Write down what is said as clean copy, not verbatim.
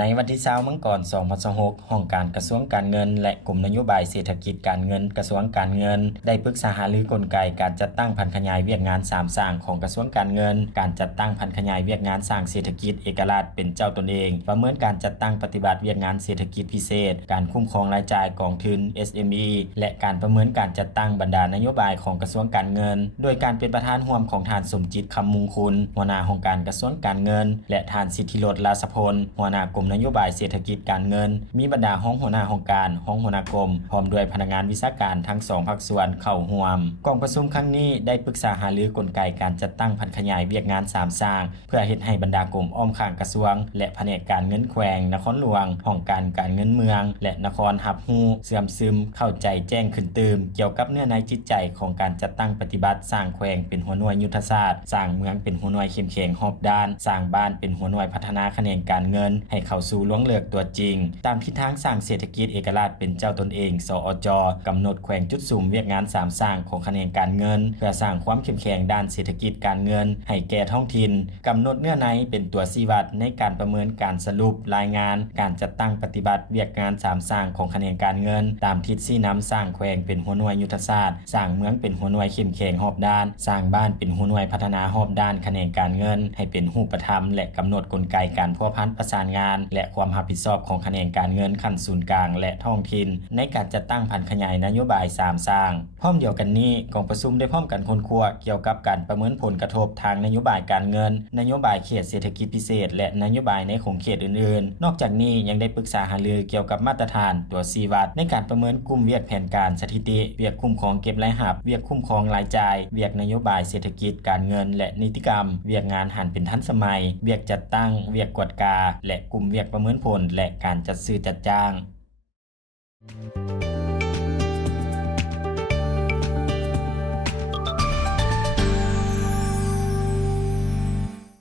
ในวันที่20มังกร2026ห้องการกระทรวงการเงินและกลุ่มนโยบายเศรษฐกิจการเงินกระทรวงการเงินได้ปรึกษาหารือกลไกการจัดตั้งพันขยายเวียกงาน3สร้างของกระทรวงการเงินการจัดตั้งพันขยายเวียกงานสร้างเศรษฐกิจเอกราชเป็นเจ้าตนเองประเมินการจัดตั้งปฏิบัติเวียกงานเศรษฐกิจพิเศษการคุ้มครองรายจ่ายกองทุน SME และการประเมินการจัดตั้งบรรดานโยบายของกระทรวงการเงินโดยการเป็นประธานร่วมของท่านสมจิตคำมงคลหัวหน้าองค์การกระทรวงการเงินและท่านสิทธิรสราชพลหัวหน้ากรมนโยบายเศรษฐกิจการเงินมีบรรดาห้องหัวหน้าองค์การห้องหัวหน้ากรมพร้อมด้วยพนักงานวิชาการทั้ง2ภาคส่วนเข้าร่วมกองประชุมครั้งนี้ได้ปรึกษาหารือกลไกการจัดตั้งพันขยายเวียกงาน3สร้างเพื่อเฮ็ดให้บรรดากรมอ้อมข้างกระทรวงและแผนกการเงินแขวงนครหลวงห้องการเงินเมืองและนครรับรู้เสื่อมซึมเข้าใจแจ้งขึ้นตื่มเกี่ยวกับเนื้อในจิตใจของการจัดตั้งปฏิบัติสร้างแขวงเป็นหัวหน่วยยุทธศาสตร์สร้างเมืองเป็นหัวหน่วยเข้มแข็งรอบด้านสร้างบ้านเป็นหัวหน่วยพัฒนาแขนงการเงินให้เข้าสู่ล่วงเลิกตัวจริงตามทิศทางสร้างเศรษฐกิจเอกราชเป็นเจ้าตนเองสอจกำหนดแขวงจุดสูงเวียกงาน3สร้างของแขนงการเงินเพื่อสร้างความเข้มแข็งด้านเศรษฐกิจการเงินให้แก่ท้องถิ่นกำหนดเนื้อในเป็นตัวชี้วัดในการประเมินการสรุปรายงานการจัดตั้งปฏิบัติเวียกงาน3สร้างของแขนงการเงินตามทิศชี้นำสร้างแขวงเป็นหัวหน่วยยุทธศาสตร์สร้างเมืองเป็นหัวหน่วยเข้มแข็งรอบด้านสร้างบ้านเป็นหัวหน่วยพัฒนารอบด้านแขนงการเงินให้เป็นรูปธรรมและกำหนดกลไกการพัวพันประสานงานและความรับผิดชอบของแขนงการเงินขั้นศูนย์กลางและท้องถิ่นในการจัดตั้งพันขยายนโยบาย3สร้างพร้อมเดียวกันนี้กองประชุมได้พร้อมกันค้นคว้าเกี่ยวกับการประเมินผลกระทบทางนโยบายการเงินนโยบายเขตเศรษฐกิจพิเศษและนโยบายในของเขตอื่นๆนอกจากนี้ยังได้ปรึกษาหารือเกี่ยวกับมาตรฐานตัวชี้วัดในการประเมินกลุ่มเวียกแผนการสถิติเวียกคุ้มครองเก็บรายรับเวียกคุ้มครองรายจ่ายเวียกนโยบายเศรษฐกิจการเงินและนิติกรรมเวียกงานหันเป็นทันสมัยเวียกจัดตั้งเวียกกวดกาและกลุ่มเวียกประเมินผลและการจัดซื้อจัดจ้าง